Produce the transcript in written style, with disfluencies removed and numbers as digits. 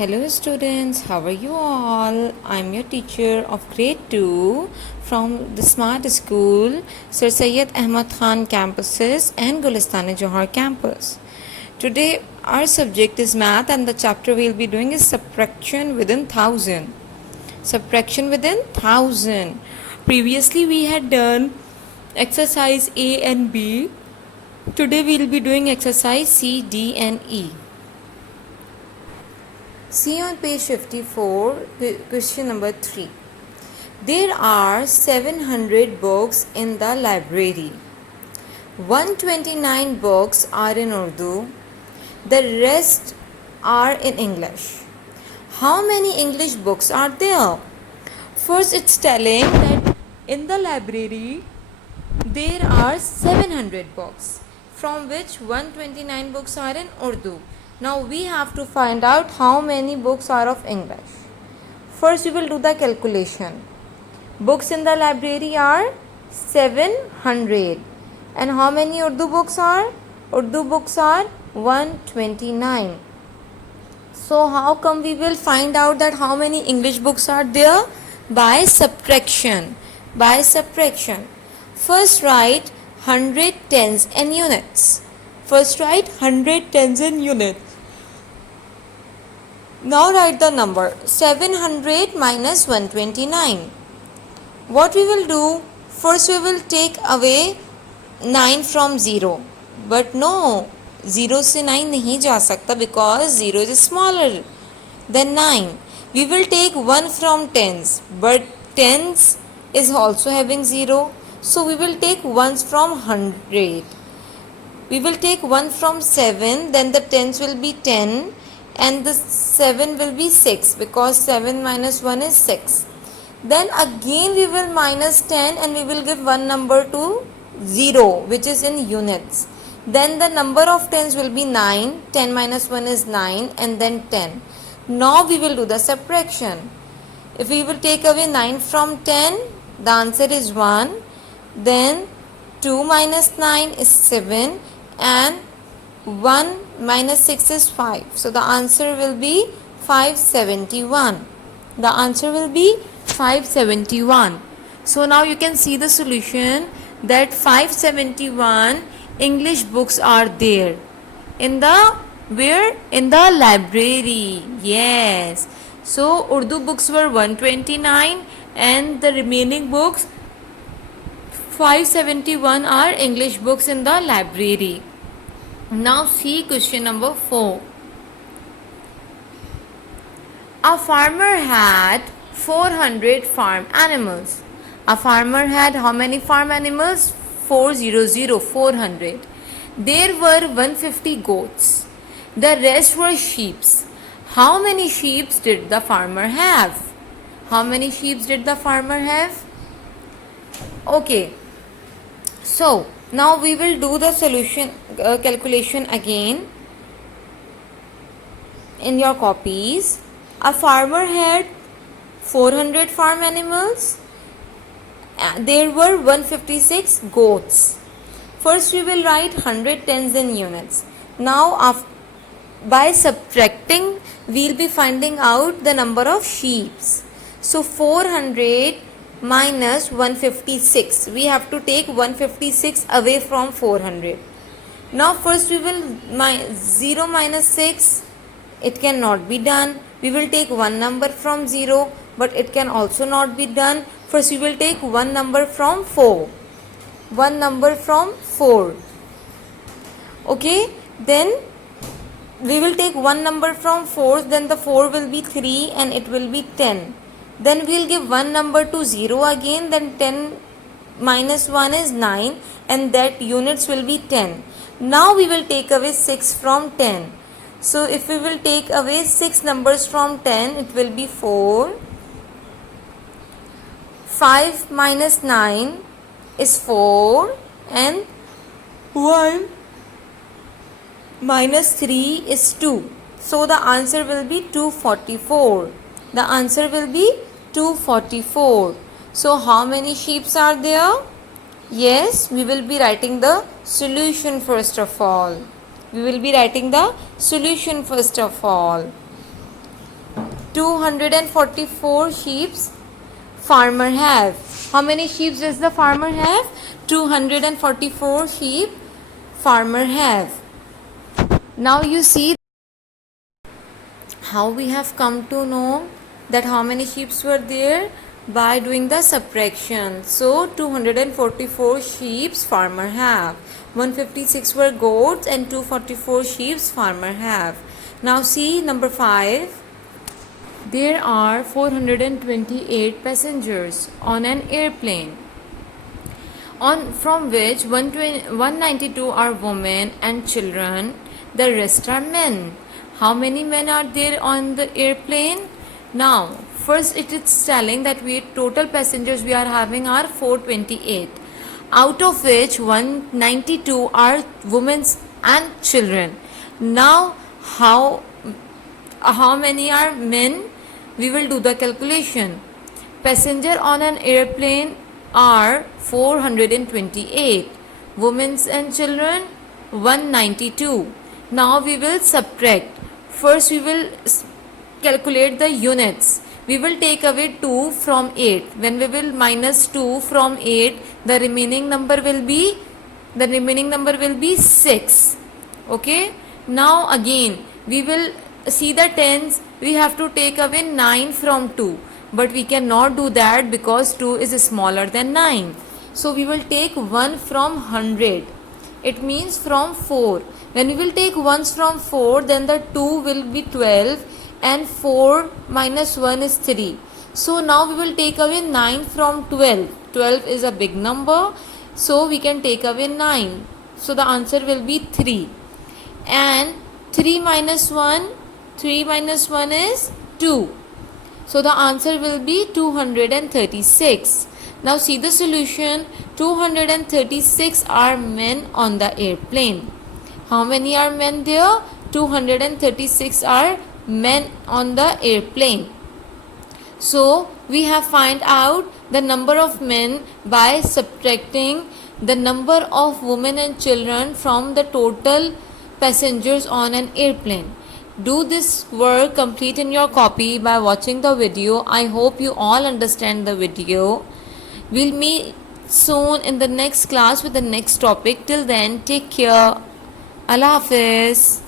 Hello students, how are you all? I'm your teacher of grade 2 from the Smart School, Sir Syed Ahmad Khan campuses and Gulistan Johar campus. Today our subject is math and the chapter we'll be doing is subtraction within thousand. Subtraction within thousand. Previously we had done exercise A and B. Today we'll be doing exercise C, D and E. See on page 54, question number 3. There are 700 books in the library. 129 books are in Urdu. The rest are in English. How many English books are there? First, it's telling that in the library there are 700 books, from which 129 books are in Urdu. Now we have to find out how many books are of English. First we will do the calculation. Books in the library are 700. And how many Urdu books are? Urdu books are 129. So how come we will find out that how many English books are there? By subtraction. By subtraction. First write 100 tens and units. First write 100 tens and units. Now write the number 700 minus 129. What we will do? First we will take away 9 from 0. But no, 0 से 9 नहीं जा सकता because 0 is smaller than 9. We will take 1 from tens, but tens is also having 0. So we will take 1s from 100. We will take 1 from 7, then the tens will be 10 and the 7 will be 6 because 7 minus 1 is 6. Then again we will minus 10 and we will give one number to 0 which is in units. Then the number of tens will be 9. 10 minus 1 is 9 and then 10. Now we will do the subtraction. If we will take away 9 from 10, the answer is 1. Then 2 minus 9 is 7 and 1 minus 6 is 5. So the answer will be 571. The answer will be 571. So now you can see the solution that 571 English books are there. In the where? In the library. Yes. So Urdu books were 129 and the remaining books 571 are English books in the library. Now see question number 4. A farmer had 400 farm animals. A farmer had how many farm animals? 400. There were 150 goats. The rest were sheep. How many sheep did the farmer have? How many sheep did the farmer have? Okay. So now we will do the solution calculation again in your copies. A farmer had 400 farm animals. There were 156 goats. First we will write 100 tens in units. Now by subtracting we will be finding out the number of sheep. So 400 minus 156. We have to take 156 away from 400. Now first we will 0 minus 6. It cannot be done. We will take one number from 0, but it can also not be done. First we will take one number from 4. One number from 4. Okay. Then we will take one number from 4. Then the 4 will be 3 and it will be 10. Then we will give one number to 0 again. Then 10 minus 1 is 9 and that units will be 10. Now we will take away 6 from 10. So if we will take away 6 numbers from 10, it will be 4. 5 minus 9 is 4 and 1 minus 3 is 2. So the answer will be 244. The answer will be 244. So how many sheep are there? Yes, we will be writing the solution first of all. We will be writing the solution first of all. 244 sheep farmer have. How many sheep does the farmer have? 244 sheep farmer have. Now you see how we have come to know that how many sheep were there by doing the subtraction. So 244 sheep farmer have, 156 were goats and 244 sheep farmer have. Now see number 5. There are 428 passengers on an airplane, from which 192 are women and children, the rest are men. How many men are there on the airplane? Now, first it is telling that total passengers we are having are 428, out of which 192 are women and children. Now, how many are men? We will do the calculation. Passenger on an airplane are 428, women and children 192. Now we will subtract. First we will calculate the units. We will take away 2 from 8. When we will minus 2 from 8, the remaining number will be 6. Okay. Now again we will see the tens. We have to take away 9 from 2, but we cannot do that because 2 is smaller than 9. So we will take 1 from 100. It means from 4. When we will take 1s from 4, then the 2 will be 12 and 4 minus 1 is 3. So now we will take away 9 from 12. 12 is a big number, so we can take away 9. So the answer will be 3. And 3 minus 1 is 2. So the answer will be 236. Now see the solution. 236 are men on the airplane. How many are men there? 236 are men on the airplane. So we have find out the number of men by subtracting the number of women and children from the total passengers on an airplane. Do this work complete in your copy by watching the video. I hope you all understand the video. We'll meet soon in the next class with the next topic. Till then, take care. Allah Hafiz.